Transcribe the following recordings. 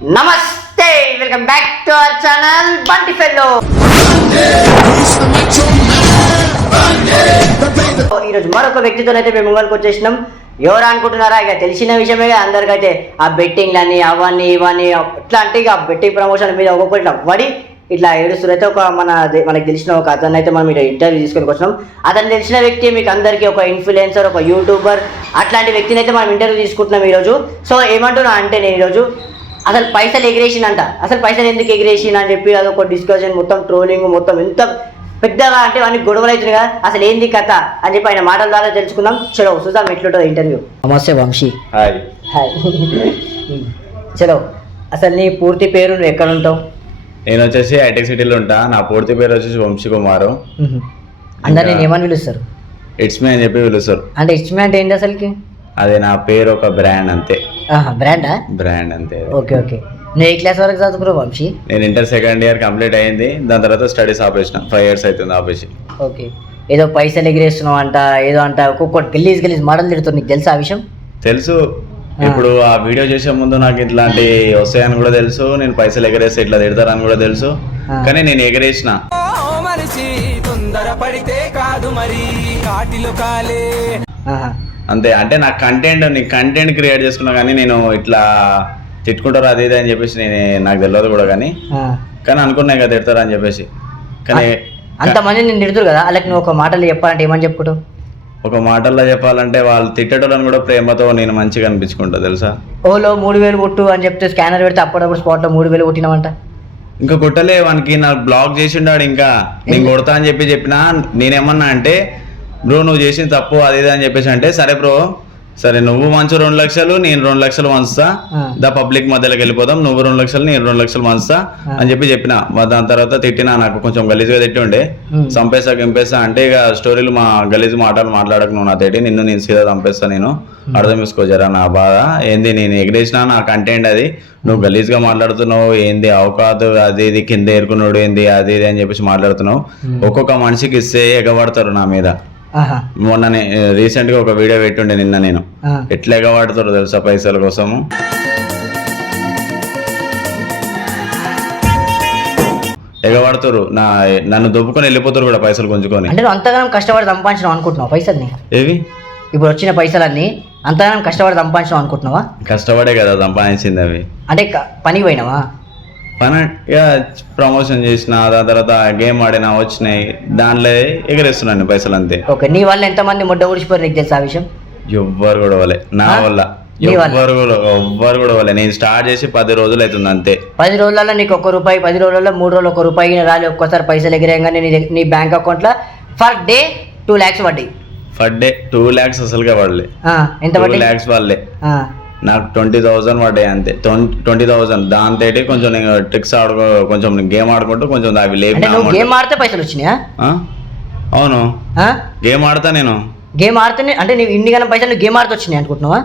నమస్తే welcome back to our channel Bunty fellow. ఈరోజు మరొక వ్యక్తితో అయితే మేము ముంగల్కి వచ్చేసినాం. ఎవరు అనుకుంటున్నారా? ఇక తెలిసిన విషయమే అందరికైతే ఆ బెట్టింగ్లని అవన్నీ ఇవన్నీ ఎట్లా అంటే ఇక బెట్టింగ్ ప్రమోషన్ మీద ఒక్కొక్కటి ఇట్లా పడి ఇట్లా ఏడుస్తున్న అయితే ఒక మన మనకి తెలిసిన ఒక అతను అయితే మనం ఇక్కడ ఇంటర్వ్యూ తీసుకొని వచ్చినాం. అతను తెలిసిన వ్యక్తి మీకు అందరికీ ఒక ఇన్ఫ్లుయెన్సర్ ఒక యూట్యూబర్ అట్లాంటి వ్యక్తిని అయితే మనం ఇంటర్వ్యూ తీసుకుంటున్నాం ఈరోజు. సో ఏమంటున్నా అంటే నేను ఈరోజు అసలు పైసలు ఎగిరేసిందంట. అసలు పైసలు ఎందుకు ఎగిరేసిన అని చెప్పి అదొక డిస్కషన్ మొత్తం ట్రోలింగ్ మొత్తం ఎంత పెద్దగా అంటే అన్ని గొడవలు అవుతున్నాయి కదా అసలు ఏంది కథ అని చెప్పి ఆయన మాటల ద్వారా తెలుసుకుందాం. చలో చూద్దాం ఎట్లుంటుంది ఇంటర్వ్యూ నమస్తే వంశీ. హాయ్. హాయ్. చలో అసలు నీ పూర్తి పేరు నువ్వు ఎక్కడ ఉంటావు? నేను వచ్చేసి హైటెక్ సిటీలో ఉంటా. నా పూర్తి పేరు వచ్చేసి వంశీ కుమారు. అందరు నేను ఏమని పిలుస్తారు? ఇట్స్ మీ అని చెప్పి పిలుస్తారు. అంటే ఇష్టమే అంటే ఏంటి అసలుకి? అదే నా పేరు ఒక బ్రాండ్ అంతే. బ్రాండా బ్రాండ్ అంతే. ఓకే ఓకే నువ్వు ఏ క్లాస్ వరకు చదువుకున్నావు వంశీ? నేను ఇంటర్ సెకండ్ ఇయర్ కంప్లీట్ అయింది దాని తర్వాత స్టడీస్ ఆపేసిన. ఫైవ్ ఇయర్స్ అవుతుంది ఆపేసి. ఓకే ఏదో పైసలు ఎగిరేస్తున్నావు అంట ఏదో అంట ఒక్కొక్కటి గలీజ్ గలీజ్ మోడల్ తిడుతుంది. నీకు తెలుసా ఆ విషయం? తెలుసు. ఇప్పుడు ఆ వీడియో చేసే ముందు నాకు ఇట్లాంటి వస్తాయని కూడా తెలుసు. నేను పైసలు ఎగరేస్తే ఇట్లా తిడతారని కూడా తెలుసు. కానీ నేను ఎగరేసిన. మనిషి తొందర పడితే కాదు మరి. కాటిలో కాలే. ఆహా. అంతే. అంటే నా కంటెంట్ నీ కంటెంట్ క్రియేట్ చేసుకున్నా కానీ నేను ఇట్లా తిట్టుకుంటారు అది ఇది అని చెప్పేసి నేను నాకు తెలియదు కూడా కానీ. కానీ అనుకున్నాయి కదా తిడతారు అని చెప్పేసి. కానీ అంతమంది నేను తిడుతురు కదా అలాగే నువ్వు ఒక మాటలు చెప్పాలంటే ఏమని చెప్పుకుంటావు? ఒక మాటల్లో చెప్పాలంటే వాళ్ళు తిట్టేటోళ్ళని కూడా ప్రేమతో నేను మంచిగా అనిపించుకుంటా తెలుసా? ఓలో మూడు వేలు కొట్టు అని చెప్తే స్కానర్ పెడితే అప్పుడప్పుడు స్పాట్లో మూడు వేలు కొట్టినామంట ఇంకా కొట్టలే వానికి నాకు బ్లాక్ చేసిండాడు ఇంకా. నేను కొడతా అని చెప్పి చెప్పినా నేనేమన్నా అంటే బ్రో నువ్వు చేసింది తప్పు అది ఇది అని చెప్పేసి అంటే సరే బ్రో సరే నువ్వు మంచు రెండు లక్షలు నేను రెండు లక్షలు మంచుతా. దా పబ్లిక్ మధ్యలోకి వెళ్ళిపోదాం నువ్వు రెండు లక్షలు నేను రెండు లక్షలు మంచుతా. అని చెప్పి చెప్పిన. దాని తర్వాత తిట్టినా నాకు కొంచెం గలీజ్గా తిట్టి ఉండే ఉమ్. చంపేసా గింపేసా అంటే ఇక స్టోరీలు మా గలీజ్ మాటలు మాట్లాడక నువ్వు నా తేటి నిన్ను నేను సీదా చంపేస్తా నేను. అర్థం చేసుకో జరా నా బాధ. ఏంది నేను ఎగిరేసిన నా కంటెంట్ అది. నువ్వు గలీజ్గా మాట్లాడుతున్నావు ఏంది అవకాదు అది ఇది కింద ఏరుకున్నాడు ఏంది అది ఇది అని చెప్పేసి మాట్లాడుతున్నావు. ఒక్కొక్క మనిషికి ఇస్తే ఎగబడతారు నా మీద. ఆహా. మొన్న రీసెంట్గా ఒక వీడియో పెట్టుండే నిన్న నేను. ఆ. ఎట్లా ఎగబడతారు తెలుసా పైసల కోసము? ఎగబడతారు. నా నన్ను దొబ్బుకొని వెళ్ళిపోతారు కూడా పైసలు గుంజుకొని. అంటే నువ్వు అంతగానం కష్టపడి సంపాదించడం అనుకుంటున్నావు పైసల్ని? ఏవి? ఇప్పుడు వచ్చిన పైసలన్నీ అంతగానం కష్టపడి సంపాదించడం అనుకుంటున్నావా? కష్టపడే కదా సంపాదించింది అవి. అంటే పనికి పోయినావా? పని ప్రమోషన్ చేసిన దాని తర్వాత గేమ్ ఆడినా వచ్చినాయి దానిలో ఎగరేస్తున్నాను పైసలు అంతే. ఓకే నీ వల్ల ఎంతమంది ముడ్డ ఊడిచిపోయారు నీకు తెలుసా ఆ విషయం? ఎవ్వరు కూడా వాళ్ళే నా? వల్ల. నీ వల్ల? ఎవ్వరు కూడా ఎవ్వరు కూడా నేను స్టార్ట్ చేసి పది రోజులు అవుతుంది అంతే. పది రోజులలో నీకు ఒక రూపాయి పది రోజులలో మూడు రోజులు ఒక రూపాయి రాలి ఒక్కోసారి పైసలు ఎగిరేయంగానే నీ దగ్గ- నీ బ్యాంక్ అకౌంట్లో ఫర్ డే టూ ల్యాక్స్ వడ్డీ ఫర్ డే టూ ల్యాక్స్ అసలుగా పడలే. ఆ, ఎంత టూ వడ్డీ ల్యాక్స్ వాళ్ళే ఆ, నాకు ట్వంటీ థౌసండ్ పడ్డాయి అంతే ట్వంటీ థౌసండ్ దాంతో కొంచెం నేను ట్రిక్స్ ఆడుకో కొంచెం గేమ్ ఆడుకుంటూ కొంచెం అవి. గేమ్ ఆడితే పైసలు వచ్చినాయా? అవును? గేమ్ ఆడతా నేను గేమ్ ఆడితేనే అంటే నీకు ఇన్ని గణం పైసలు గేమ్ ఆడితే వచ్చినాయి అనుకుంటున్నావా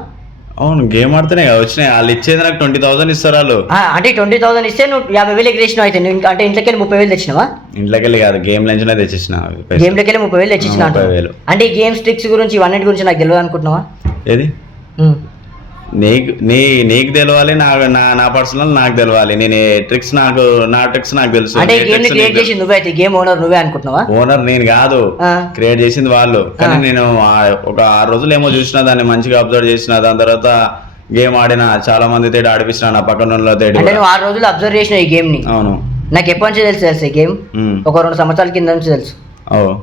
అవును గేమ్ ఆడితేనే వచ్చినాయి వాళ్ళు ఇచ్చేది నాకు ట్వంటీ థౌసండ్ ఇస్తారు వాళ్ళు అంటే ట్వంటీ థౌసండ్ ఇస్తే నువ్వు యాభై వేలు ఎగిరేసినావు అయితే నువ్వు అంటే ఇంట్లోకి ముప్పై వేలు తెచ్చినావా ఇంట్లోకి వెళ్ళి కాదు గేమ్ తెచ్చేసిన అవి పైసలు. గేమ్లోకి వెళ్ళి ముప్పై వేలు వేలు. అంటే ఈ గేమ్స్ ట్రిక్స్ గురించి ఇవన్నిటి గురించి నాకు తెలియదు అనుకుంటున్నావా ఏది. నీకు నీ నీకు తెలవాలి నాకు నా నా పర్సనల్ నాకు తెలవాలి. నేను ట్రిక్స్ నాకు నా ట్రిక్స్ నాకు తెలుసు. అంటే గేమ్ని క్రియేట్ నువ్వే? అయితే గేమ్ ఓనర్ నువ్వే అనుకుంటున్నావా? ఓనర్ నేను కాదు. క్రియేట్ చేసింది వాళ్ళు. కానీ. నేను ఆ- ఒక ఆరు రోజులు ఏమో చూసిన దాన్ని మంచిగా అబ్జర్వ్ చేసిన దాని తర్వాత గేమ్ ఆడిన చాలా మంది తేడు ఆడిపించిన నా పక్కన వాళ్ళ తేడు అంటే కూడా. నువ్వు ఆరు రోజులు అబ్జర్వ్ చేసిన ఈ గేమ్ని? అవును. నాకు ఎప్పటి నుంచి తెలుసు తెలుసు ఈ గేమ్ ఉమ్. ఒక రెండు సంవత్సరాల కింద నుంచి తెలుసు. ఓ.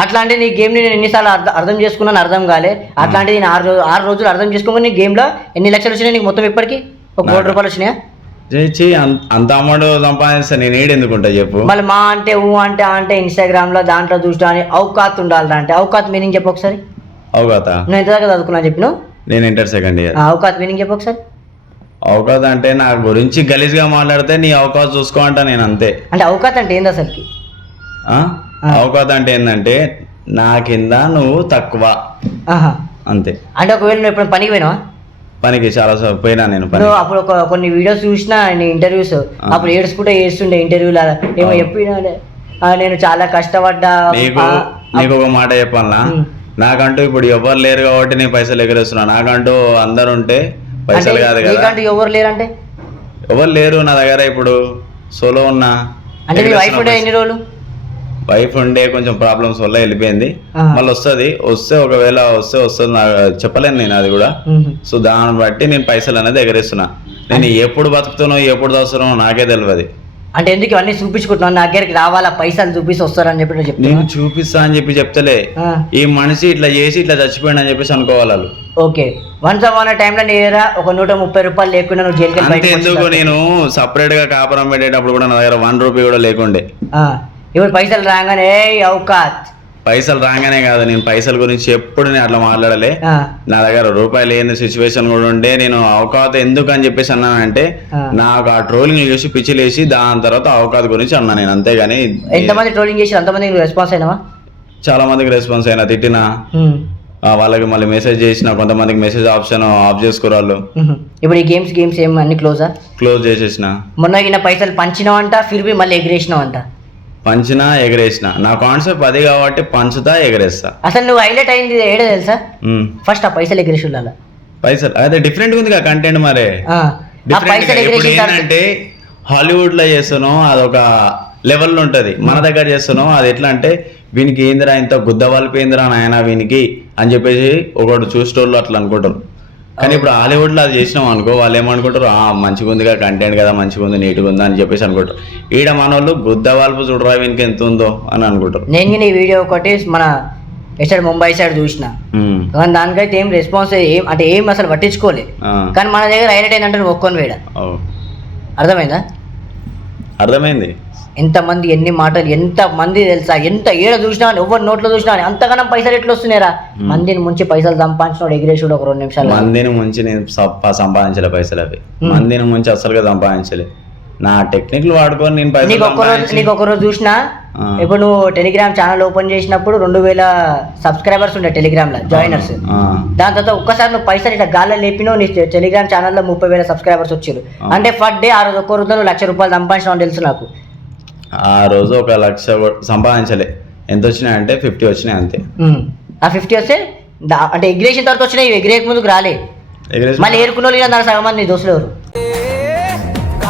అట్లాంటి నీ గేమ్ని నేను ఎన్నిసార్లు అర్థం అర్థం చేసుకున్నాను అర్థం కాలే. అట్లాంటిది నేను ఆరు రోజు ఆరు రోజులు అర్థం చేసుకోమని నీ గేమ్లో ఎన్ని లక్షలు వచ్చినాయి నీకు మొత్తం ఇప్పటికి? ఒక కోటి రూపాయలు వచ్చినాయా? చేసి అంత అమౌంట్ సంపాదిస్తే నేను ఏడు ఎందుకుంటా చెప్పు. మళ్ళీ మా అంటే ఊ అంటే అంటే ఇన్స్టాగ్రామ్లో దాంట్లో చూసినా అని అవకాత్ ఉండాలి అంటే. అవకాత్ మీనింగ్ చెప్పు ఒకసారి. అవకాత నువ్వు ఎంత దాకా చదువుకున్నా చెప్పిన నేను ఇంటర్ సెకండ్ ఇయర్. అవకాత్ మీనింగ్ చెప్పు ఒకసారి. అవకాశం అంటే నా గురించి గలీజ్గా మాట్లాడితే నీ అవకాశం చూసుకో అంట నేను అంతే. అంటే అవకాత్ అంటే ఏంది అసలుకి? అవకాశం అంటే ఏంటంటే నా కింద నువ్వు తక్కువ. అంతే. అంటే ఒకవేళ నువ్వు ఎప్పుడు పనికి పోయినావా? పనికి చాలా పోయినా నేను పని అప్పుడు కొన్ని వీడియోస్ చూసిన ఇంటర్వ్యూస్. అప్పుడు ఏడ్చుకుంటే ఏడుస్తుండే ఇంటర్వ్యూలో. ఏమో. చెప్పినా నేను చాలా కష్టపడ్డా. నీకు నీకు ఒక మాట చెప్పాలనా. నాకంటూ ఇప్పుడు ఎవరు లేరు కాబట్టి నేను పైసలు ఎగరేస్తున్నా. నాకంటూ అందరు ఉంటే అంటే పైసలు కాదు. కదా ఎవరు లేరంటే? ఎవరు లేరు నా దగ్గర ఇప్పుడు? సోలో ఉన్నా. అంటే వైఫ్ ఎన్ని రోజులు? వైఫ్ ఉండే కొంచెం ప్రాబ్లమ్స్ వల్ల వెళ్ళిపోయింది. మళ్ళీ వస్తుంది. వస్తే ఒకవేళ వస్తే వస్తుంది చెప్పలేను నేను అది కూడా. సో దాన్ని బట్టి నేను పైసలు అనేది ఎగరేస్తున్నా. నేను ఎప్పుడు బతుకుతానో ఎప్పుడు అవసరమో నాకే తెలియదు అంటే ఎందుకు ఇవన్నీ చూపించుకుంటున్నాను నా దగ్గరికి రావాలా? పైసలు చూపిస్తే వస్తారని చెప్పి నువ్వు నేను చూపిస్తా అని చెప్పి చెప్తలే. ఈ మనిషి ఇట్లా చేసి ఇట్లా చచ్చిపోయాడు అని చెప్పేసి అనుకోవాలి వాళ్ళు. ఓకే. వన్స్ అన్ టైంలో నీ దగ్గర ఒక నూట ముప్పై రూపాయలు లేకుండా నువ్వు జైలుకి బయటకు ఎందుకు. నేను సపరేట్గా కాపురం పెట్టేటప్పుడు కూడా నా దగ్గర వన్ రూపీ కూడా లేకుండే. ఇప్పుడు పైసలు రాగానే "ఏయ్, అవుకాత్ పైసలు రాగానే కాదు నేను పైసల గురించి ఎప్పుడు నేను అట్లా మాట్లాడలే. నా దగ్గర రూపాయలు లేని సిచ్యువేషన్ కూడా ఉండే నేను అవకాశం ఎందుకు అని చెప్పేసి అన్నానంటే. నాకు ఆ ట్రోలింగ్ చూసి పిచ్చిలేసి దాని తర్వాత అవకాశం గురించి అన్నా నేను అంతేగాని ఎంతమంది ట్రోలింగ్ చేసి అంతమంది రెస్పాన్స్ అయినావా? చాలా మందికి రెస్పాన్స్ అయినా తిట్టినా. వాళ్ళకి మళ్ళీ మెసేజ్ చేసిన కొంతమందికి మెసేజ్ ఆప్షన్ ఆఫ్ చేసుకోరు వాళ్ళు. మ్మ్. ఇప్పుడు ఈ గేమ్స్ గేమ్స్ ఏం అన్ని క్లోజా క్లోజ్ చేసేసిన. మొన్న పైసలు పంచినావంట ఫిర్బి మళ్ళీ ఎగిరేసినావంట. పంచినా ఎగరేసిన. నా కాన్సెప్ట్ అది కాబట్టి పంచుతా ఎగరేస్తా. అసలు నువ్వు హైలైట్ అయింది ఏడే తెలుసా. ఫస్ట్ ఆ పైసలు ఎగిరేసి పైసలు. అదే డిఫరెంట్ ఉంది కదా కంటెంట్ మరే తర్వాత ఏంటంటే హాలీవుడ్లో చేస్తున్నాం అదొక లెవెల్లో ఉంటది. మన దగ్గర చేస్తున్నాం అది ఎట్లా అంటే వీనికి ఏందిరా ఇంత గుద్ద వాళ్ళపోయిందిరా నాయన వీనికి అని చెప్పేసి ఒకటి చూసేటోళ్ళు అట్లా అనుకుంటారు. కానీ ఇప్పుడు హాలీవుడ్లో అది చేసినాం అనుకో వాళ్ళు ఏమనుకుంటారు? ఆ మంచిగా ఉందిగా కంటెంట్ కదా మంచిగా ఉంది నీట్గా ఉంది అని చెప్పేసి అనుకుంటారు. ఈడ మన వాళ్ళు గుద్ద వాళ్ళపు చూడరా వీనికి ఎంత ఉందో అని అనుకుంటారు. నేను ఈ వీడియో ఒకటి మన ఎస్టైడ్ ముంబై సైడ్ చూసిన. కానీ దానికైతే ఏం రెస్పాన్స్ ఏం అంటే ఏం అసలు పట్టించుకోలే. ఆ. కానీ మన దగ్గర హైలైట్ ఏంటంటే నువ్వు ఒక్కొని వేడ. అర్థమైందా? అర్థమైంది? ఎంతమంది ఎన్ని మాటలు ఎంత మంది తెలుసా? ఎంత ఏడ చూసినా ఎవరి నోట్లో చూసినా అంతగానం పైసలు ఎట్లా వస్తున్నాయిరా మందిని ముంచి పైసలు సంపాదించినాడు ఎగిరేసుడు ఒక రెండు నిమిషాలు మందిని ముంచి నేను సంపాదించలే పైసలు అవి. మందిని ముంచి అసలుగా సంపాదించలే. నా టెక్నిక్లు వాడుకొని నేను పైసలు నీకు ఒక్కరోజు నీకు ఒక రోజు చూసినా. ఇప్పుడు నువ్వు టెలిగ్రామ్ ఛానల్ ఓపెన్ చేసినప్పుడు రెండు వేల సబ్స్క్రైబర్స్ ఉండే టెలిగ్రామ్లో జాయినర్స్ దాని తర్వాత ఒక్కసారి నువ్వు పైసలు ఇట్లా గాల్లో లేపినావు నీ టెలిగ్రామ్ ఛానల్లో ముప్పై వేల సబ్స్క్రైబర్స్ వచ్చారు అంటే ఫర్ డే ఆ రోజు ఒక్క రోజులో నువ్వు లక్ష రూపాయలు సంపాదించినావు తెలుసు నాకు. ఆ రోజు ఒక లక్ష సంపాదించలే. ఎంత వచ్చినాయి అంటే ఫిఫ్టీ వచ్చినాయి అంతే. ఆ ఫిఫ్టీ వస్తే అంటే ఎగ్రేషన్ తర్వాత వచ్చినాయి ఎగిరేక ముందుకు రాలే. మళ్ళీ ఏరుకున్న వాళ్ళు సగం మంది నీ దోస్తులు ఎవరు?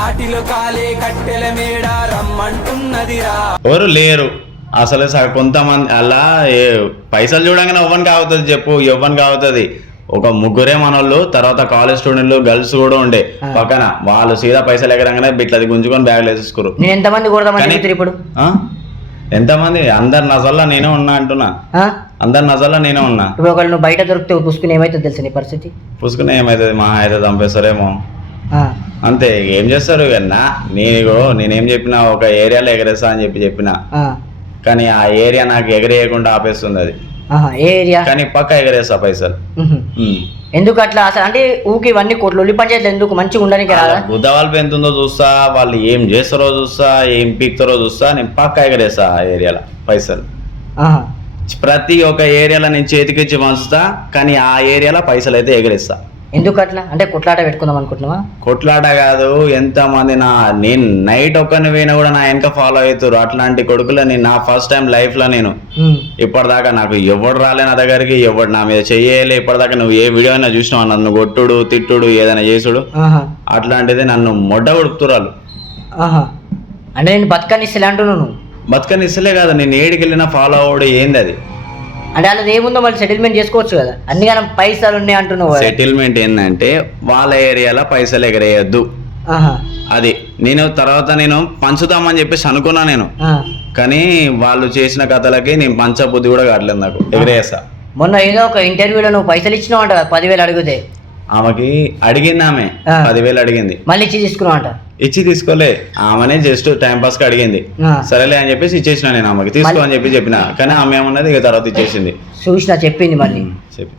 కాటిలో కాలే కట్టెల మేడ రమ్మంటున్నదిరా. ఎవరు లేరు. అసలు కొంతమంది అలా ఏ పైసలు చూడంగానే ఎవ్వనికి అవుతుంది చెప్పు ఎవ్వనికి అవుతుంది ఒక ముగ్గురే మనోళ్ళు తర్వాత కాలేజ్ స్టూడెంట్లు గర్ల్స్ కూడా ఉండే. పక్కన వాళ్ళు సీదా పైసలు ఎగరంగానే బిట్లది గుంజుకొని బ్యాగ్లు వేసేసుకోరు. నేను ఎంతమంది కొడదామని ఇప్పుడు? ఆ? ఎంతమంది? అందరు నజల్లా నేనే ఉన్నా అంటున్నా. ఆ? అందరు నజల్లా నేనే ఉన్నా. ఇప్పుడు ఒకళ్ళు బయట దొరికితే పుసుకుని ఏమైతుంది తెలుసు నీ పరిస్థితి? పుసుకునే ఏమవుతుంది మా అయితే చంపేస్తారేమో. అంతే ఏం చేస్తారు ఇక నా నేను నేనేం చెప్పినా ఒక ఏరియాలో ఎగరేస్తా అని చెప్పి చెప్పిన. కానీ ఆ ఏరియా నాకు ఎగరేయకుండా ఆపేస్తుంది అది. ఏరియా? కానీ పక్క ఎగరేస్తా పైసలు. ఎందుకు అట్లా అసలు? అంటే ఊకి ఇవన్నీ కోట్లు ఉల్లి పంచాయతీలు ఎందుకు? మంచిగా ఉండడానికి రాదా? వాళ్ళ బుద్ధ వాళ్ళకి ఎంత ఉందో చూస్తా వాళ్ళు ఏం చేస్తారో చూస్తా ఏం పీక్తారో చూస్తా నేను పక్క ఎగరేస్తా ఆ ఏరియాలో పైసలు. ప్రతి ఒక్క ఏరియాలో నేను చేతికిచ్చి పంచుతా కానీ ఆ ఏరియాలో పైసలు అయితే ఎగరేస్తా. ఎందుకు అట్లా అంటే కొట్లాట పెట్టుకుందాం అనుకుంటున్నావా? కొట్లాట కాదు ఎంత మంది నా నేను నైట్ ఒక్కరిని పోయినా కూడా నా వెనక ఫాలో అవుతారు అట్లాంటి కొడుకులని నా ఫస్ట్ టైం లైఫ్లో నేను. ఇప్పటిదాకా నాకు ఎవడు రాలే నా దగ్గరికి ఎవడు నా మీద చెయ్యలే ఇప్పటిదాకా నువ్వు ఏ వీడియో అయినా చూసినావు? నన్ను కొట్టుడు తిట్టుడు ఏదైనా చేసుడు. అట్లాంటిది నన్ను మొడ్డ ఉడుపుతురాలు ఆహా. అంటే నేను బతకనిస్తే అంటున్నావు నువ్వు. బతుకని ఇస్తలే కాదు నేను ఏడికి వెళ్ళినా ఫాలో అవ్వడు ఏంది అది? అంటే అలా ఏముందో మళ్ళీ సెటిల్మెంట్ చేసుకోవచ్చు కదా. అన్ని కానీ పైసలు ఉన్నాయి అంటున్నావు కదా. సెటిల్మెంట్ ఏంటంటే వాళ్ళ ఏరియాలో పైసలు ఎగరేయద్దు. ఆహా. అది నేను తర్వాత నేను పంచుతామని చెప్పేసి అనుకున్నా నేను. ఆ. కానీ వాళ్ళు చేసిన కథలకి నేను పంచబుద్ధి కూడా కావట్లేదు నాకు. ఎగరేస్తా మొన్న ఏదో ఒక ఇంటర్వ్యూలో నువ్వు పైసలు ఇచ్చినావు అంట కదా, పదివేలు అడిగితే. ఆమెకి అడిగింది ఆమె. పదివేలు అడిగింది. మళ్ళీ ఇచ్చి తీసుకున్నావు అంట. ఇచ్చి తీసుకోలే. ఆమెనే జస్ట్ టైం పాస్కి అడిగింది. సరేలే అని చెప్పేసి ఇచ్చేసిన నేను ఆమెకి. తీసుకో అని చెప్పి చెప్పిన. కానీ ఆమె ఏమన్నది? ఇక తర్వాత ఇచ్చేసింది. చూసిన చెప్పింది మళ్ళీ. చెప్పి.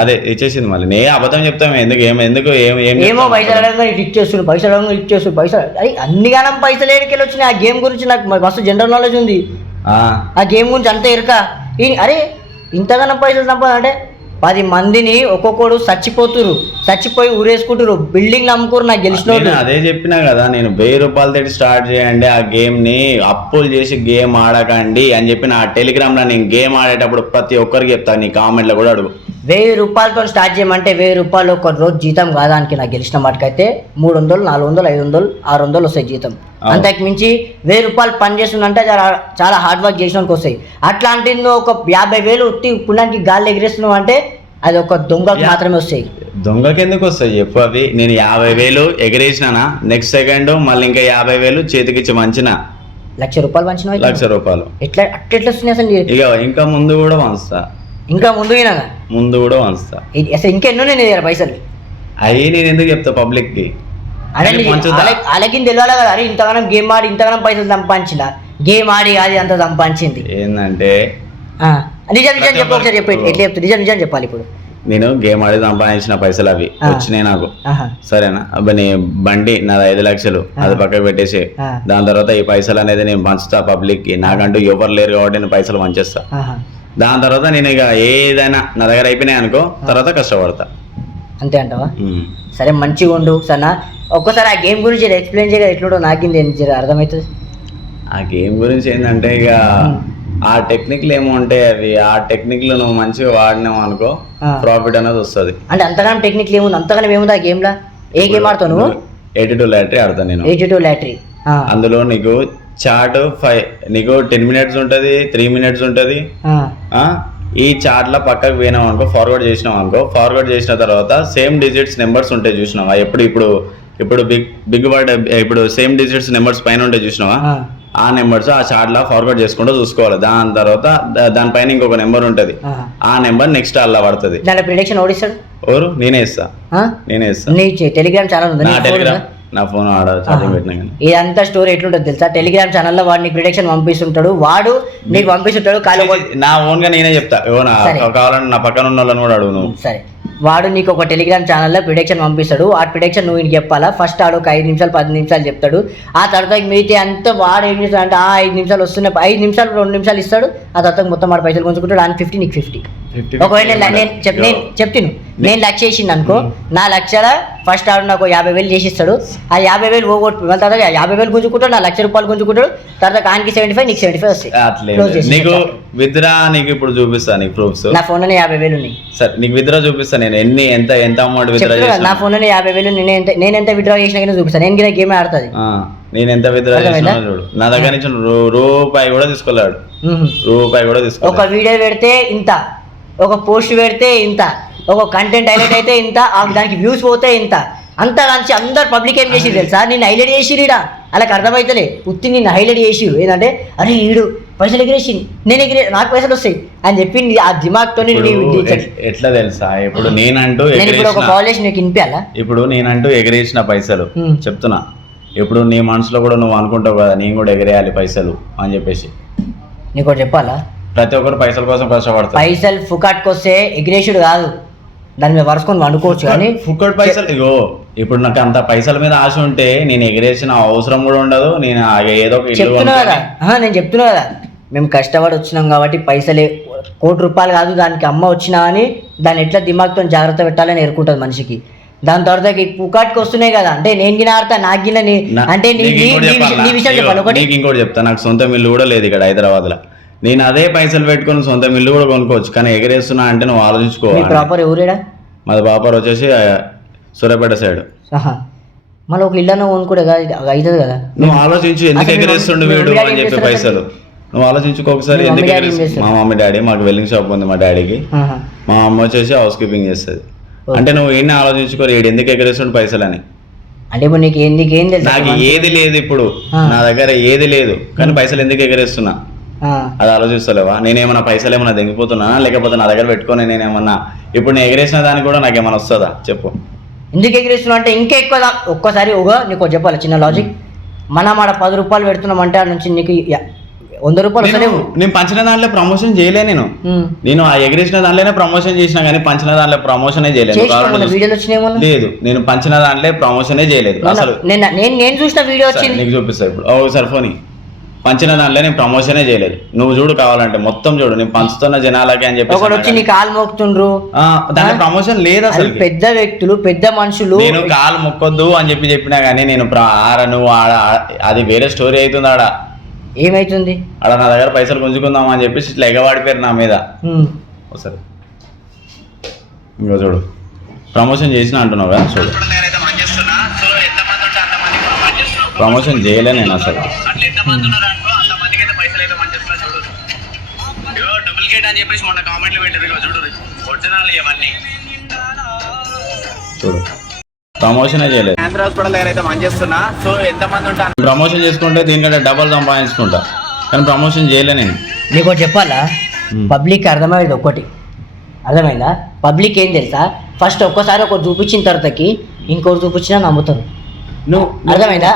అదే ఇచ్చేసింది మళ్ళీ. నే అబద్ధం చెప్తాము. ఎందుకు ఏం ఎందుకు ఏమో? పైసలు అడగగా ఇటు ఇచ్చేస్తుండు పైసలు అడగగా ఇచ్చేస్తుండు పైసలు అన్ని గానం పైసలు ఏడికెళ్ళి వచ్చినాయి. ఆ గేమ్ గురించి నాకు మస్తు జనరల్ నాలెడ్జ్ ఉంది. ఆ, గేమ్ గురించి అంత ఎరక అరే ఇంతగానం పైసలు సంపాదంటే పది మందిని ఒక్కొక్కడు చచ్చిపోతురు చచ్చిపోయి ఊరేసుకుంటారు. బిల్డింగ్లు అమ్ముకోరు నాకు గెలిచిన అదే చెప్పినా కదా నేను వెయ్యి రూపాయలు తోటి స్టార్ట్ చేయండి ఆ గేమ్ని అప్పులు చేసి గేమ్ ఆడకండి అని చెప్పి నా టెలిగ్రామ్లో నేను గేమ్ ఆడేటప్పుడు ప్రతి ఒక్కరికి చెప్తాను నీ కామెంట్లో కూడా అడుగు. వెయ్యి రూపాయలతో స్టార్ట్ చేయమంటే వెయ్యి రూపాయలు ఒక రోజు జీతం కాదానికి నాకు గెలిచిన మటుకైతే మూడు వందలు నాలుగు వందలు ఐదు వందలు ఆరు వందలు వస్తాయి జీతం. అంతకు మించి వెయ్యి రూపాయలు పని చేస్తుందంటే చాలా చాలా హార్డ్ వర్క్ చేసినానికి వస్తాయి. అట్లాంటిది నువ్వు ఒక యాభై వేలు ఉత్తి పుణ్యానికి గాలి ఎగిరేస్తున్నావు అంటే అది ఒక దొంగకు మాత్రమే వస్తాయి. దొంగకి ఎందుకు వస్తాయి? చెప్పు అవి. నేను యాభై వేలు ఎగరేసినానా? నెక్స్ట్ సెకండ్ మళ్ళీ ఇంకా యాభై వేలు చేతికిచ్చి మంచిన లక్ష రూపాయలు పంచిన లక్ష రూపాయలు. ఎట్లా అట్లా వస్తున్నాయి అసలు? ఇక ఇంకా ముందు కూడా వంచుతా. ఇంకా ముందు ముందు కూడా వంచుతా. అసలు ఇంకెన్నో నేను పైసలు? అవి నేను ఎందుకు చెప్తా పబ్లిక్కి? అరే. వాళ్ళకి తెలియాలి కదా అరే ఇంతగానం గేమ్ ఆడి ఇంతగానం పైసలు సంపాదించిన గేమ్ ఆడి అది అంత సంపాదించింది ఏంటంటే నిజం నిజం ప్రతి చెప్పు ఒకసారి చెప్పు ఒక్కరు- ఎట్లా చెప్తా నిజం నిజం చెప్పాలి ఇప్పుడు నేను గేమ్ ఆడి సంపాదించిన పైసలు అవి. వచ్చినాయి నాకు. సరేనా అబ్బా నీ బండి నాది ఐదు లక్షలు. అది పక్కకు పెట్టేసి. దాని తర్వాత ఈ పైసలు అనేది నేను పంచుతా పబ్లిక్కి నాకంటూ ఎవరు లేరు కాబట్టి నేను పైసలు పంచేస్తా. దాని తర్వాత నేను ఇక ఏదైనా నా దగ్గర అయిపోయినాయి అనుకో తర్వాత కష్టపడతా అంతే అంటావా. సరే మంచిగా ఉండు సన్నా ఒక్కసారి ఆ గేమ్ గురించి ఎక్స్ప్లెయిన్ చేయగా ఎట్లుండో నాకింది జర అర్థమవుతుంది ఆ గేమ్ గురించి ఏంటంటే ఇక. ఆ టెక్నిక్లు ఏమో ఉంటాయి అవి ఆ టెక్నిక్లు నువ్వు మంచిగా వాడినావు అనుకో. ప్రాఫిట్ అనేది వస్తుంది. అంటే అంతగానం టెక్నిక్లు ఏముంది? అంతగానం ఏముంది ఆ గేమ్లో ఏ గేమ్ ఆడుతావు నువ్వు? ఎయిటీ టూ లాటరీ ఆడతా నేను. ఎయిటీ టూ లాటరీ అందులో నీకు చార్ట్ ఫైవ్ నీకు టెన్ మినిట్స్ ఉంటుంది త్రీ మినిట్స్ ఉంటుంది. ఈ చార్ట్ల పక్కకు పోయినాం అనుకో ఫార్వర్డ్ చేసినాం అనుకో ఫార్వర్డ్ చేసిన తర్వాత సేమ్ డిజిట్స్ నెంబర్స్ ఉంటాయి చూసినావా? ఎప్పుడు ఇప్పుడు ఇప్పుడు బిగ్ బిగ్ వర్డ్ ఇప్పుడు సేమ్ డిజిట్స్ నెంబర్స్ పైన ఉంటాయి చూసినావా? ఆ. నెంబర్స్ ఆ చార్ట్లా ఫార్వర్డ్ చేసుకుంటూ చూసుకోవాలి. దాని తర్వాత దానిపైన ఇంకొక నెంబర్ ఉంటుంది. ఆ. నెంబర్ నెక్స్ట్ అల్లా పడుతుంది. దాంట్లో ప్రిడిక్షన్ ఓడిస్తాడు ఎవరు? నేనే ఇస్తా? నేనే ఇస్తా. నీ టెలిగ్రామ్ ఛానల్ ఉందా? నా టెలిగ్రామ్? నా ఫోన్ ఆడ ఛార్జింగ్ పెట్టినా కానీ. ఇదంతా స్టోరీ ఎట్లుంటుంది తెలుసా? టెలిగ్రామ్ ఛానల్లో వాడు నీకు ప్రిడిక్షన్ పంపిస్తుంటాడు. వాడు నీకు పంపిస్తుంటాడు కాలు నా ఓన్గా నేనే చెప్తా. కావాలంటే నా పక్కన ఉన్న వాళ్ళని కూడా అడుగు నువ్వు. సరే. వాడు నీకు ఒక టెలిగ్రామ్ ఛానల్లో ప్రిడిక్షన్ పంపిస్తాడు. ఆ ప్రిడిక్షన్ నువ్వు ఇంటికి చెప్పాలా? ఫస్ట్ ఆడు ఒక ఐదు నిమిషాలు పది నిమిషాలు చెప్తాడు. ఆ తర్వాత మిగతా అంతా వాడు ఏం చేస్తాడు అంటే ఆ ఐదు నిమిషాలు వస్తున్నాయి ఐదు నిమిషాలు రెండు నిమిషాలు ఇస్తాడు. ఆ తర్వాత మొత్తం వాడు పైసలు కొంచుకుంటాడు అండ్ ఫిఫ్టీ నీకు ఫిఫ్టీ ఒకవేళ నేను చెప్ నేను చెప్తాను నేను లక్ష చేసింది అనుకో నా లక్షల ఫస్ట్ ఆడు నాకు యాభై వేలు చేసిస్తాడు. ఆ యాభై వేలు పోగొట్టు తర్వాత యాభై వేలు గుంజుకుంటాడు నా లక్ష రూపాయలు గుంజుకుంటాడు. తర్వాత ఆయనకి సెవెంటీ ఫైవ్ నీకు సెవెంటీ ఫైవ్ వస్తాయి. నీకు విత్డ్రా నీకు ఇప్పుడు చూపిస్తా నీకు ప్రూఫ్స్ నా ఫోన్లోనే యాభై వేలు ఉన్నాయి. సరే నీకు విత్డ్రా చూపిస్తా నేను. ఎన్ని ఎంత ఎంత అమౌంట్ విత్డ్రా కదా, నా ఫోన్లోనే యాభై వేలు నేను ఎంత నేను ఎంత విత్డ్రా చేసినా కానీ చూపిస్తాను నేను కూడా గేమ్ ఆడుతుంది. నేను ఎంత విత్డ్రా? చేసిన చూడు. నా దగ్గర నుంచి రూపాయి కూడా తీసుకోలేడు. రూపాయి కూడా ఒక తీసుకోలేదు వీడియో పెడితే ఇంత. ఒక పోస్ట్ పెడితే ఇంత ఒక కంటెంట్ హైలైట్ అయితే ఇంత ఆ దానికి వ్యూస్ పోతే ఇంత. అంత మంచి అందరు పబ్లిక్ ఏం చేసి తెలుసా? నిన్ను హైలైట్ చేసిరీడా అలాగ అర్థమైతలే. పుత్తి నిన్ను హైలైట్ చేసి ఏంటంటే అరే ఈడు పైసలు ఎగిరేసి నేను ఎగిరే నాకు పైసలు వస్తాయి. అని చెప్పి ఆ దిమాగ్తో ఎట్లా తెలుసా? ఇప్పుడు నేనంటూ నేను ఇప్పుడు ఒక ఎగరేసిన కాల్ చేసి నీకు వినిపించాలా? ఇప్పుడు నేనంటూ ఎగరేసిన పైసలు. చెప్తున్నా. ఇప్పుడు నీ మనసులో కూడా నువ్వు అనుకుంటావు కదా నేను కూడా ఎగరేయాలి పైసలు అని చెప్పేసి. నీకు చెప్పాలా? ప్రతి ఒక్కరు పైసల కోసం కష్టపడతారు. పైసలు ఫుకాట్కి వస్తే ఎగిరేసుడు కాదు. దాని మీద వరుసుకొని వండుకోవచ్చు కానీ ఫుక్కట్ పైసలు ఇగో ఇప్పుడు నాకు అంత పైసల మీద ఆశ ఉంటే నేను ఎగిరేసిన అవసరం కూడా ఉండదు నేను ఏదో ఒక ఇల్లు చెప్తున్నా కదా. కొనుక్కొని- ఆహా, నేను చెప్తున్నా కదా. మేము కష్టపడి వచ్చినాం కాబట్టి పైసలే కోటి రూపాయలు కాదు దానికి అమ్మ వచ్చినా అని దాన్ని ఎట్లా దిమాగ్తో జాగ్రత్త పెట్టాలని ఎరుకుంటుంది మనిషికి. దాని తర్వాత ఈ పుకాట్కి వస్తున్నాయి కదా. అంటే నేను గిన ఆడతా నాకు గిన నీ నా- అంటే నీ నీకు నీ- ఇంకోటి నీ విషయం- చెప్పాలా? నీ విషయం ఇగో, చెప్పాలి ఒకటి. నీకు ఇంకోటి చెప్తా. నాకు సొంత మిల్లు కూడా లేదు ఇక్కడ హైదరాబాద్లో నేను అదే పైసలు పెట్టుకొని సొంత మిల్లు కూడా కొనుక్కోవచ్చు. కానీ ఎగరేస్తున్నా అంటే నువ్వు నీ ఆలోచించుకోవాలి ప్రాపర్ ఎవరేడా? మాది బాపర్ వచ్చేసి సూర్యాపేట సైడ్. మళ్ళీ ఒక ఇల్లు ఇది అవుతుంది కదా. నువ్వు ఆలోచించు ఎందుకు ఎగరేస్తుండు వీడు అని చెప్పి పైసలు? నువ్వు ఆలోచించుకో ఒకసారి ఎందుకు ఎగరేస్తు-? మా మమ్మీ డాడీ మాకు వెల్లింగ్ షాప్ ఉంది మా డాడీకి. మా అమ్మ వచ్చేసి హౌస్ కీపింగ్ చేస్తుంది. అంటే నువ్వు ఈయన ఆలోచించుకోరు ఈడు ఎందుకు ఎగరేస్తుండు పైసలు అని అంటే ఇప్పుడు నీకు ఏం నీకేం తెలుసు నాకు ఏది లేదు ఇప్పుడు. నా దగ్గర ఏది లేదు. కానీ పైసలు ఎందుకు ఎగరేస్తున్నా. అది ఆలోచిస్తలేవా? నేనేమన్నా పైసలు ఏమన్నా దెంగిపోతున్నా లేకపోతే నా దగ్గర పెట్టుకొని నేనేమన్నా ఇప్పుడు నేను ఎగరేసిన దానికి కూడా నాకు ఏమన్నా వస్తుందా? చెప్పు. ఎందుకు ఎగిరిస్తున్నావు అంటే ఇంకా ఎక్కువ ఒక్కసారి ఒక నీకు చెప్పాలి చిన్న లాజిక్ మనం ఆడ పది రూపాయలు పెడుతున్నాం అంటే నుంచి నీకు వంద రూపాయలు నేను పంచిన దాంట్లో ప్రమోషన్ చేయలే నేను. నేను ఆ ఎగిరేసిన దాంట్లోనే ప్రమోషన్ చేసినా కానీ పంచిన దాంట్లో ప్రమోషనే చేయలేదు. లేదు నేను పంచిన దాంట్లో ప్రమోషనే చేయలేదు. అసలు నేను నేను చూసిన వీడియో సరే, వచ్చింది. నీకు చూపిస్తా ఇప్పుడు. ఒకసారి ఫోన్. పంచిన దాంట్లో నేను ప్రమోషనే చేయలేదు. నువ్వు చూడు కావాలంటే మొత్తం చూడు నేను పంచుతున్న జనాలకి అని చెప్పి ఒకడు వచ్చి నీ కాలు మోపుతుండ్రు? దాంట్లో ప్రమోషన్ లేదు అసలు పెద్ద వ్యక్తులు పెద్ద మనుషులు. నేను కాలు మొక్కొద్దు అని చెప్పి చెప్పినా కానీ నేను ప్ర- ఆడను ఆడ ఆ- అది వేరే స్టోరీ అవుతుంది ఆడ. ఏమైతుంది? ఆడ నా దగ్గర పైసలు గుంజుకుందాం అని చెప్పేసి ఇట్లా ఎగవాడిపోయారు నా మీద. ఒకసారి. ఇంకో చూడు. ప్రమోషన్ చేసిన అంటున్నావు కదా చూడు. ప్రమోషన్ చేయలే నేను అసలు చూడు. ప్రమోషనే చేయలేదు. క్యాన్సర్ హాస్పిటల్ దగ్గర అయితే పనిచేస్తున్నా సో ఎంత మంది ఉంటాను ప్రమోషన్ చేసుకుంటే దీనికంటే డబల్ సంపాదించుకుంటా. కానీ ప్రమోషన్ చేయలే నేను. నీకు ఒకటి చెప్పాలా. పబ్లిక్ అర్థమయ్యేది ఒక్కటి. అర్థమైందా? పబ్లిక్ ఏం తెలుసా? ఫస్ట్ ఒక్కసారి ఒకటి చూపించిన తర్వాతకి ఇంకోటి చూపించినా నమ్ముతారు. నువ్వు అర్థమైందా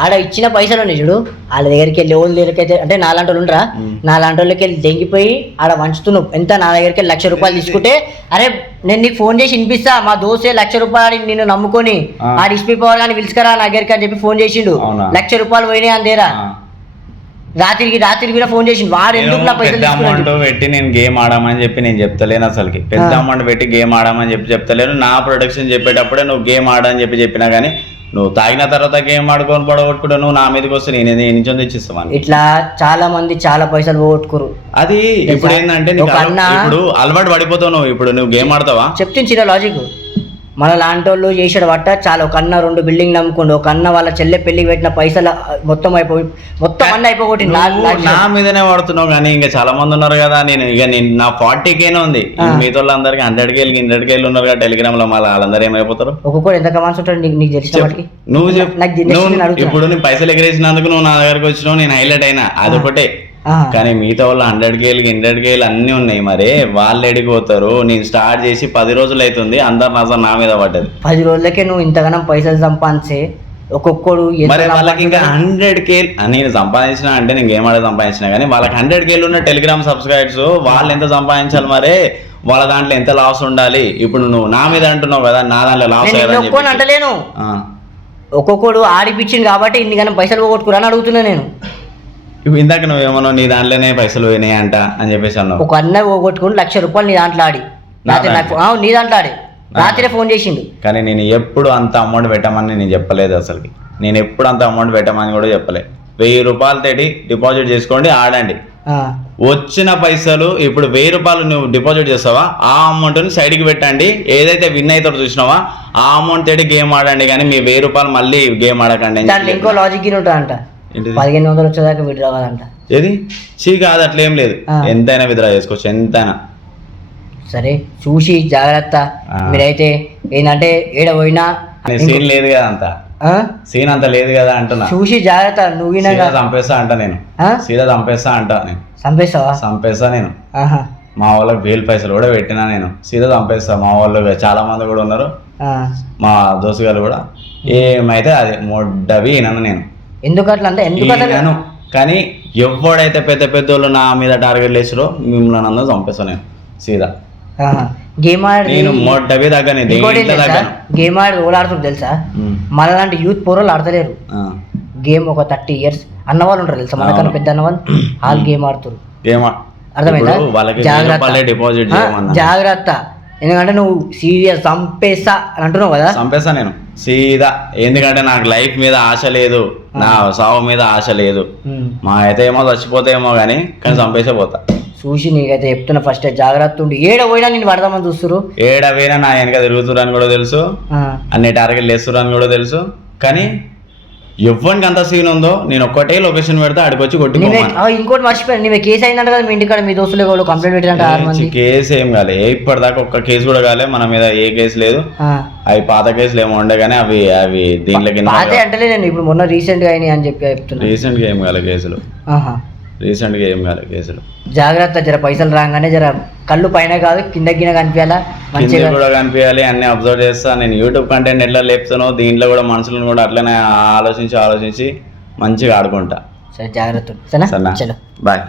ఆడ ఇచ్చిన పైసలు ఉన్నాయి చూడు వాళ్ళ దగ్గరికి వెళ్ళి ఎవరి దగ్గరికి అయితే అంటే నాలాంటి వాళ్ళు ఉండరా. నాలాంటి వాళ్ళకి వెళ్ళి దెంగిపోయి ఆడ వంచుతున్నావు ఎంత నా దగ్గరికి వెళ్ళి లక్ష రూపాయలు తీసుకుంటే అరే నేను నీకు ఫోన్ చేసి వినిపిస్తా మా దోస్తే లక్ష రూపాయలు నిన్ను నమ్ముకొని ఆ. డిస్ప్లే పవర్ కానీ పిలుచుకరా నా దగ్గరికి అని చెప్పి ఫోన్ చేసిండు? లక్ష రూపాయలు పోయినాయి అందేరా. రాత్రికి రాత్రికి కూడా ఫోన్ చేసిండు. వాడు ఎందుకు నా పైసలు పెద్ద అమౌంట్ పెట్టి నేను గేమ్ ఆడమని చెప్పి నేను చెప్తలేను అసలుకి. పెద్ద. అమౌంట్ పెట్టి గేమ్ ఆడమని చెప్పి చెప్తలేను. నా ప్రొడక్షన్ చెప్పేటప్పుడే నువ్వు గేమ్ ఆడని చెప్పి చెప్పినా కానీ నువ్వు తాగిన తర్వాత గేమ్ ఆడుకొని పడగొట్టుకుంటే నువ్వు నా మీదకి వస్తే నేను నుంచి తెచ్చిస్తామని ఇట్లా చాలా మంది చాలా పైసలు పోగొట్టుకోరు అది ఇప్పుడు ఏంటంటే ఇప్పుడు అలవాటు పడిపోతావు నువ్వు. ఇప్పుడు నువ్వు గేమ్ ఆడతావా? చెప్తుంది చిన్న లాజిక్ మన లాంటి వాళ్ళు చేసాడు బట్ట చాలా. ఒక అన్న రెండు బిల్డింగ్ నమ్ముకుండు. ఒక అన్న వాళ్ళ చెల్లె పెళ్ళికి పెట్టిన పైసలు మొత్తం అయిపోయి మొత్తం అన్న అయిపోగొట్టి నా మీదనే వాడుతున్నావు కానీ ఇంకా చాలా మంది ఉన్నారు కదా. నేను ఇక నేను నా ఫార్టీ కేనే ఉంది. ఆ. మిగతా వాళ్ళందరికీ హండ్రెడ్ కేలు హండ్రెడ్ కేలు ఉన్నారు కదా టెలిగ్రామ్లో మళ్ళీ వాళ్ళందరూ ఏమైపోతారు? ఒక్కొక్కడు ఎంత కమాన్స్ ఉంటాడు నీకు నీకు తెలిసిన. వాటికి నువ్వు చెప్పు. ఇప్పుడు నేను పైసలు ఎగరేసినందుకు నువ్వు నా దగ్గరకు వచ్చినావు నేను హైలైట్ అయినా. అదొకటే. కానీ మిగతా వాళ్ళు హండ్రెడ్ కేలు హండ్రెడ్ కేలు అన్నీ ఉన్నాయి మరి. వాళ్ళు ఎడిగిపోతారు నేను స్టార్ట్ చేసి పది రోజులు అవుతుంది అందరు నజర్ నా మీద పడ్డది. పది రోజులకే నువ్వు ఇంతగానం పైసలు సంపాదించే ఒక్కొక్కడు మరి వాళ్ళకి ఇంకా? హండ్రెడ్ కేల్ నేను సంపాదించిన అంటే నేను గేమ్ ఆడే సంపాదించిన కానీ వాళ్ళకి హండ్రెడ్ కేలు ఉన్న టెలిగ్రామ్ సబ్స్క్రైబర్స్ వాళ్ళు ఎంత సంపాదించాలి మరి? వాళ్ళ దాంట్లో ఎంత లాస్ ఉండాలి? ఇప్పుడు నువ్వు నా మీద అంటున్నావు కదా నా దాంట్లో లాస్ అంటలేను. ఒక్కొక్కడు ఆడిపించింది కాబట్టి ఇన్నిగానం పైసలు పోగొట్టుకురా అని అడుగుతున్నా నేను. ఇప్పుడు ఇందాక నువ్వేమన్నా నీ దాంట్లోనే పైసలు పోయినాయి అంట అని చెప్పేసి అన్నావు. ఒక అన్న పోగొట్టుకుని లక్ష రూపాయలు నీ దాంట్లో ఆడి. నా రాత్రి నాకు దాంట్లో? ఆ, నీ దాంట్లో ఆడి. రాత్రే ఫోన్ చేసిండు. కానీ నేను ఎప్పుడు అంత అమౌంట్ పెట్టమని నేను చెప్పలేదు అసలుకి. నేను ఎప్పుడు అంత అమౌంట్ పెట్టమని కూడా చెప్పలేదు వెయ్యి రూపాయలు తేటి డిపాజిట్ చేసుకోండి ఆడండి. వచ్చిన పైసలు ఇప్పుడు వెయ్యి రూపాయలు నువ్వు డిపాజిట్ చేస్తావా? ఆ అమౌంట్ని సైడ్కి పెట్టండి. ఏదైతే విన్ అవుతాడో చూసినావా? ఆ అమౌంట్ తేటి గేమ్ ఆడండి. కానీ మీ వెయ్యి రూపాయలు మళ్ళీ గేమ్ ఆడకండి దాంట్లో ఇంకో లాజిక్ ఏంటిది? పదిహేను వందలు వచ్చేదాకా విడ్రా కాదంట ఏది? చీ కాదు అట్లా ఏం లేదు. ఎంతైనా విత్డ్రా చేసుకోవచ్చు ఎంతైనా. సరే చూసి జాగ్రత్త. మీరైతే ఏంటంటే ఏడ పోయినా సీన్ లేదు కదా అంత. ఆ? సీన్ అంత లేదు కదా అంటున్నా. చూసి జాగ్రత్త నువ్వు చంపేస్తా అంట నేను. సీదా చంపేస్తా అంట నేను. చంపేస్తావా? చంపేస్తా నేను. మా వాళ్ళకి వేలు పైసలు కూడా పెట్టినా నేను. సీదా చంపేస్తా మా వాళ్ళు చాలా మంది కూడా ఉన్నారు. మా దోస్తు గారు కూడా. ఏమైతే అది మొడ్డవి వినను నేను. ఎందుకు అట్లా అంటే ఎందుకు కానీ ఎవడైతే పెద్ద పెద్దోళ్ళు నా మీద టార్గెట్ వేసారో మిమ్మల్ని అందరూ చంపేస్తా నేను సీదా. గేమ్ ఆడి నేను మొడ్డవి తగ్గని గేమ్ ఆడి ఓడి ఆడుతుంది తెలుసా. మన లాంటి యూత్ పోరోళ్ళు ఆడతలేరు. గేమ్ ఒక థర్టీ ఇయర్స్ అన్నవాళ్ళు ఉంటారు తెలుసా? మనకన్నా. పెద్ద అన్నవాళ్ళు వాళ్ళు? గేమ్ ఆడుతారు అర్థమైందా? ఆ, చేయమన్నా జాగ్రత్త. ఎందుకంటే నువ్వు సీరియస్ చంపేస్తా అని అంటున్నావు కదా? చంపేస్తా నేను. సీదా. ఎందుకంటే నాకు లైఫ్ మీద ఆశ లేదు. నా సావు మీద ఆశ లేదు. మా అయితే ఏమో చచ్చిపోతాయేమో కానీ కానీ చంపేసే పోతా. చూసి నీకైతే చెప్తున్నా ఫస్ట్ జాగ్రత్త ఉండి. ఏడ పోయినా నేను పడదామని చూస్తురు ఏడవైనా నా వెనక తిరుగుతురని కూడా తెలుసు. అన్ని టార్గెట్ వేస్తురని కూడా తెలుసు. కానీ ఎవరికి అంత సీన్ ఉందో నేను ఒక్కటే లొకేషన్ పెడితే ఆడికి వచ్చి కొట్టుకోమని ఇంకోటి మర్చిపోయాను. నీ కేసు అయిందంట కదా మీ ఇంటికాడ మీ దోస్తులు ఎవరు కంప్లైంట్ మంది కేసు ఏం కాలే. ఇప్పటిదాకా ఒక్క కేసు కూడా కాలే. మన మీద ఏ కేసు లేదు. అవి పాత కేసులు ఏమో ఉండే కానీ అవి అవి దీంట్లోకి పాతే అంటలే నేను ఇప్పుడు మొన్న రీసెంట్గా అయినాయి అని చెప్పి చెప్తున్నా. రీసెంట్గా ఏం కాలే కేసులు. ఆహా. రీసెంట్గా ఏం కాలే కేసులు. జాగ్రత్త జర పైసలు రాగానే జర కళ్ళు పైన కాదు కింద గిన కనిపించాలా కింద మంచిగా కూడా కనిపించాలి అన్ని అబ్జర్వ్ చేస్తా. నేను యూట్యూబ్ కంటెంట్ ఎట్లా లేపుతానో దీంట్లో కూడా మనుషులను కూడా అట్లనే ఆలోచించి ఆలోచించి మంచిగా ఆడుకుంటా. సరే జాగ్రత్త. సరేనా? సరేనా? చలో. బాయ్.